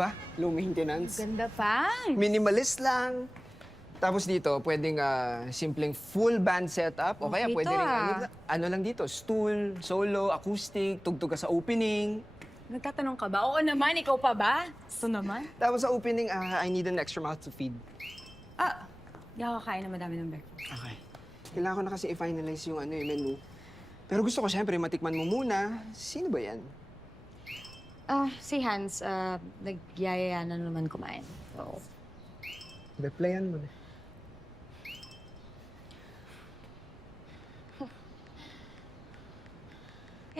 ba? Low maintenance. Ganda pa. Minimalist lang. Tapos dito, pwedeng simpleng full band setup. O kaya Okay pwede to, rin ano lang dito, stool, solo, acoustic, tugtog ka sa opening. Nagtatanong ka ba? Oo naman, ikaw pa ba? Ito naman. Tapos sa opening, I need an extra mouth to feed. Hindi ako kakain na madami ng breakfast. Okay. Kailangan ko na kasi i-finalize yung menu. Pero gusto ko siyempre matikman mo muna. Sino ba yan? Si Hans, nagyayaya na naman kumain. So, Replyan mo na.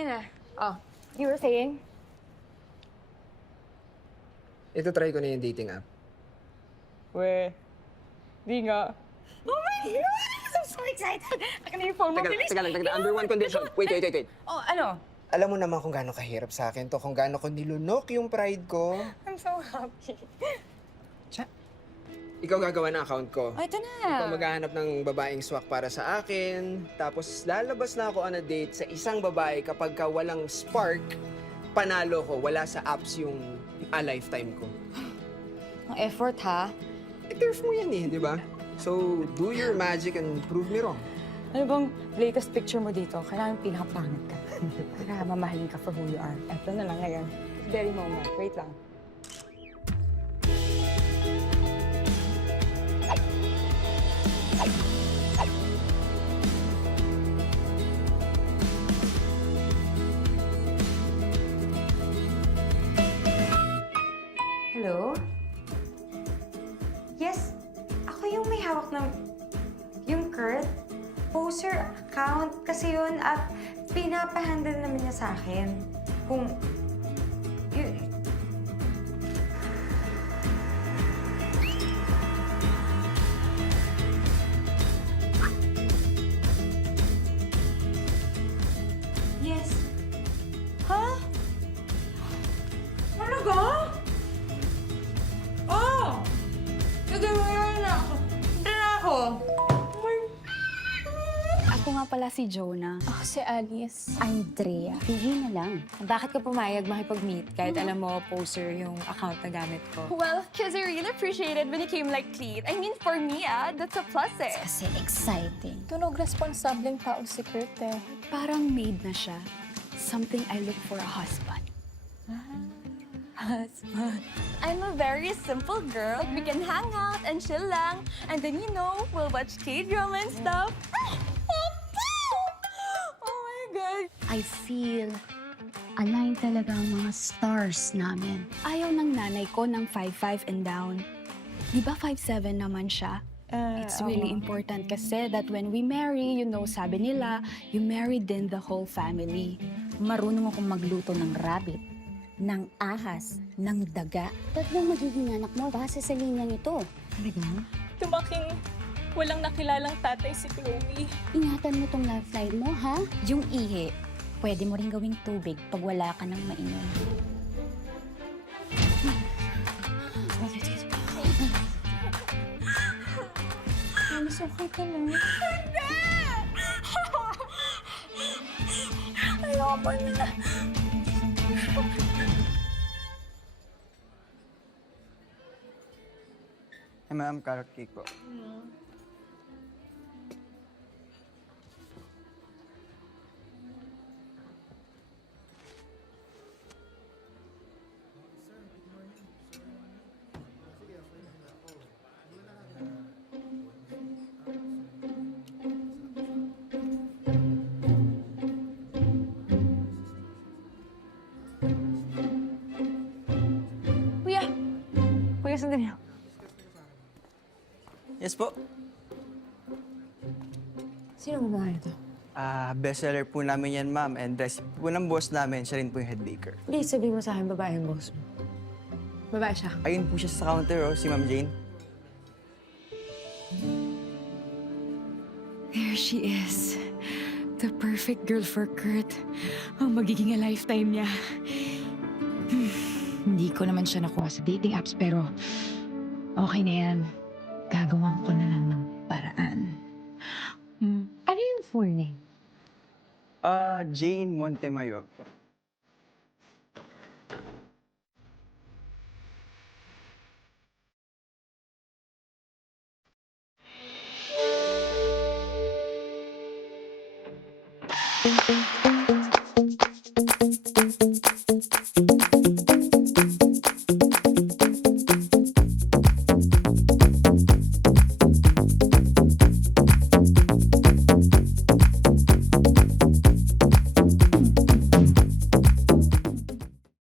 yun na. You were saying? Ito try ko na yung dating app. Di nga. Oh my God! I'm so excited! Akin na yung phone mo, bilis! Teka lang. Under one condition. Wait. Oh, ano? Alam mo naman kung gaano kahirap sa akin to, kung gaano ko nilunok yung pride ko. I'm so happy. Ikaw gagawa ng account ko. Oh, ito na. Ikaw maghahanap ng babaeng swak para sa akin. Tapos lalabas na ako on a date sa isang babae kapag ka walang spark, panalo ko. Wala sa apps yung lifetime ko. Ang effort, ha? Turf mo yan di ba? So, do your magic and prove me wrong. Ano bang latest picture mo dito? Kailangan pinakapangit ka. Para mamahalin ka for who you are. Eto na lang ngayon. This very moment. Wait lang. Hello? Yes, ako yung may hawak ng... yung Kurt. Poser account kasi yun at pinapahandle naman niya sa akin. Kung... Yes. Ha? Talaga? Oh! Nagawin na ako. Hindi na ako. Ako nga pala si Jonah. Ako si Alice. Andrea. Pili na lang. Bakit ka pumayag makipag-meet kahit alam mo poser yung account na gamit ko? Well, because I really appreciated when you came like clean. I mean, for me, that's a plus eh. Kasi exciting. Tunog responsableng tao si Kurt eh. Parang maid na siya. Something I look for a husband. Husband. I'm a very simple girl. We can hang out and chill lang. And then, we'll watch K-drama and stuff. Oh my God. I feel align talaga ang mga stars namin. Ayaw ng nanay ko ng 5'5" and down. Di ba 5'7" naman siya? It's really important kasi that when we marry, sabi nila, you marry din the whole family. Marunong akong magluto ng rabbit, ng ahas, ng daga. Tatlong magiging anak mo base sa linyang ito. Tumaking walang nakilalang tatay si Chloe. Ingatan mo tong lifeline mo, ha? Yung ihi, pwede mo rin gawing tubig pag wala ka nang mainom. Mas okay ka lang. Ayoko na. Ma'am, carrot cake po. Kuya, sandali. Yes po. Sino mo ba ito? Bestseller po namin yan, ma'am. And recipe po ng boss namin, siya rin po yung head baker. Please, sabihin mo sa akin, babae ang boss mo. Babae siya. Ayun po siya sa counter, si Ma'am Jane. There she is. The perfect girl for Kurt. Ang magiging a lifetime niya. Hindi ko naman siya nakuha sa dating apps, pero okay na yan. Gagawan ko na lang ng paraan. Ano yung full name? Jane Montemayor. Thank you.